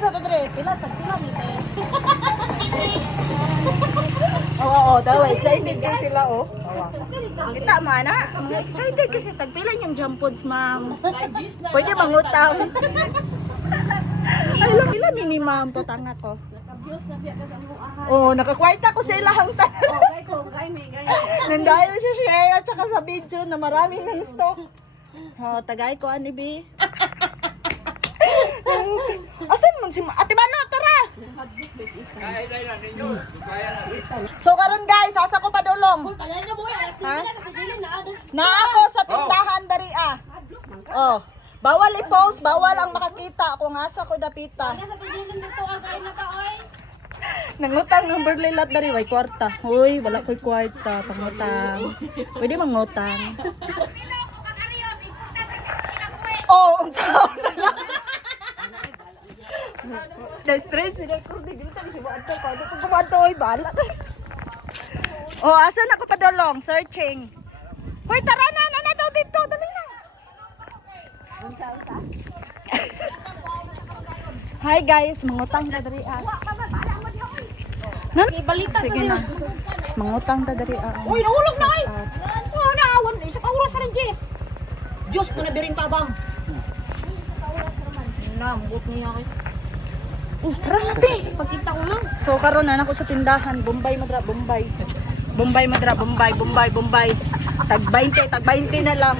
sa tadre. Pila ni te. Oo, daw excited kayo sila oh. Kita mo ana, mga excited kasi tagpila yung jump foods, ma'am. Pwede mangutang. Ay lang pila ni ma'am potanga ko. Oh, nakakwarta ko sa ilahang tanan. Nandayo siya share at saka sa video na maraming ng stock. Oh, tagay ko ani bi. Asan man si Ate Bano, tara. So karon guys, asa ko padulong? Ha? Na ako sa tindahan dari ah. Oh, bawal i-post, bawal ang makakita kung asa ko dapita. Nangutang ng berlilat dari way kwarta. Hoy, wala ko'y kwarta, pangutang. Pwede mangutang. Oh, ang tao na lang. Na-stress sila ko, digilita ni Sibuanto. Pwede kong kumanto, ay bahala. Oh, asan ako padulong? Searching. Hoy, tara na, nana daw dito, dali na. Hi guys, mangutang na dari ah. Nan, balita sige na. Mangutang ta dari ah. Uy, nahulog na ay. Oh, naawan isa ka oras rin, Jess. Diyos ko na biring tabang. Na, mabot niya ako. Tara natin. Pagkita ko lang. So karon na ako sa tindahan, Bombay Madra, Bombay. Bombay Madra, Bombay, Bombay, Bombay. Tag 20 na lang.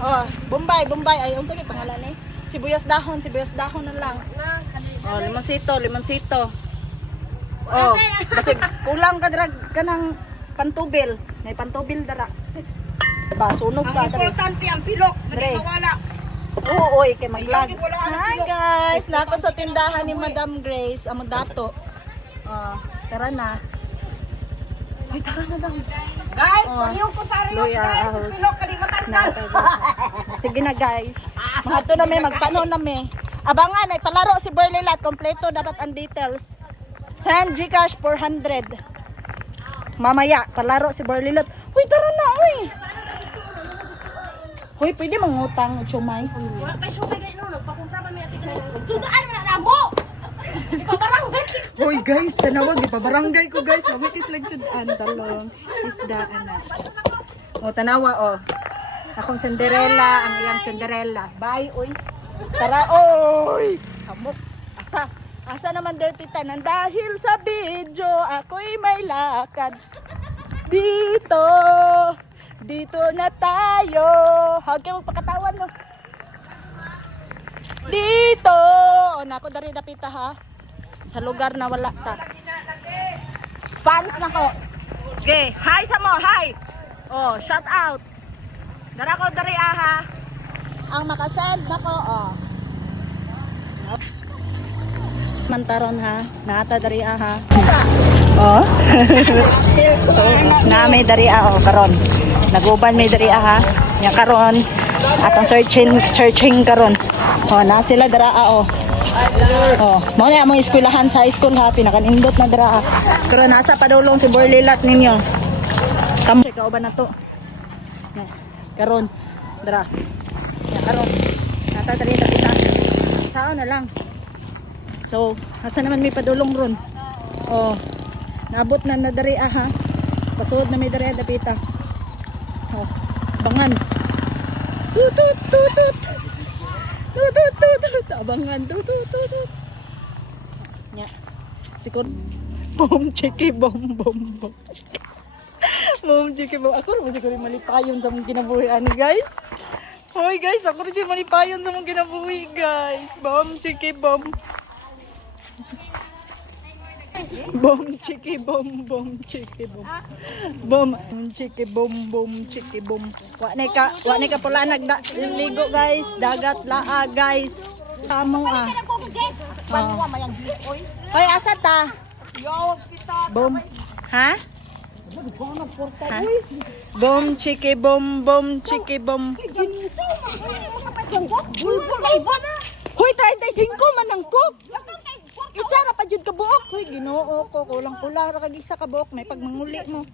Oh, Bombay, Bombay. Ay, unsa kay pangalan eh? Sibuyas dahon na lang. Oh, limonsito. Oh, kasi kulang ka drag ka ng pantubil. May pantubil dara. Ba, sunog ka Ang dara. importante ang pilok, Dre. nagkawala. Oo, oy, kay maglag. Ay, wala na Hi pilok. guys, nako sa tindahan ni Madam Grace, amo dato. Tara na. Ay, tara na daw. Guys, Oh. paniyo ko sa rin. Luya, Guys, ahos. pilok kalimatan ka. Sige na guys. Mga to na may magpanon na may. Abangan ay palaro si Berlilat, kompleto dapat ang details. Send Gcash 400. Mamaya palaro si Berlilat. Uy, tara na, uy. Hoy, pwede mangutang chumay. Wala kayo sumay kayo no, nagpapunta kami ati sa. Sudaan mo na namo. Ipabarangay. Hoy guys, tanawag ipabarangay ko guys. Mabitis lang sudan talong. Isdaan na. O tanawa oh. Akong Cinderella, ang iyang Cinderella. Bye, oy. Tara, oy. Kamot. Asa naman depita nang dahil sa video ako'y may lakad. Dito na tayo. Huwag kayo magpakatawan mo. Dito. O, nako dari dapita ha. Sa lugar na wala ta. Fans na ko. Okay, hi sa mo, hi. Oh, shout out. Dara ko dari aha. Ang makasend na ko, oh. Mantaron ha. Nata dari aha. Oh. Na may dari oh karon. Naguban may dari aha. Nya karon atong searching karon. Oh, na sila dara oh. Oh, mo na among eskwelahan sa high school ha, pinakanindot na dara. Pero nasa padulong si Berlilat ninyo. Kamo ka ba na to? Karon dara. Ya karon. Nata dali ta kita. Sao na lang. So, asa naman may padulong ron? Oh. Naabot na na dari ha. Pasuod na may dari dapita. Oh, bangan. Tutut tutut. Tutut, abangan, tutut. Nya. Sikon. Bom, chiki, bom. Bom, chiki, bom. Ako rin siguro malipayon sa mong kinabuhi, ani guys. Hoy guys, ako rin malipayon sa mong kinabuhi, guys. Bom, chiki, bom. Bom, chiki, bom. Bom, chiki, bom. Wa na ka pula nagligo guys. Dagat laa guys. Kamong ah. Hoy, asa ta? Bom. Ha? Ha? Bom, chiki, bom. Hoy, 35 man ang cook. Isa ra pa jud ka buok. Hoy, Ginoo ko, kulang-kulang ra kag isa ka buok, may pagmanguli mo.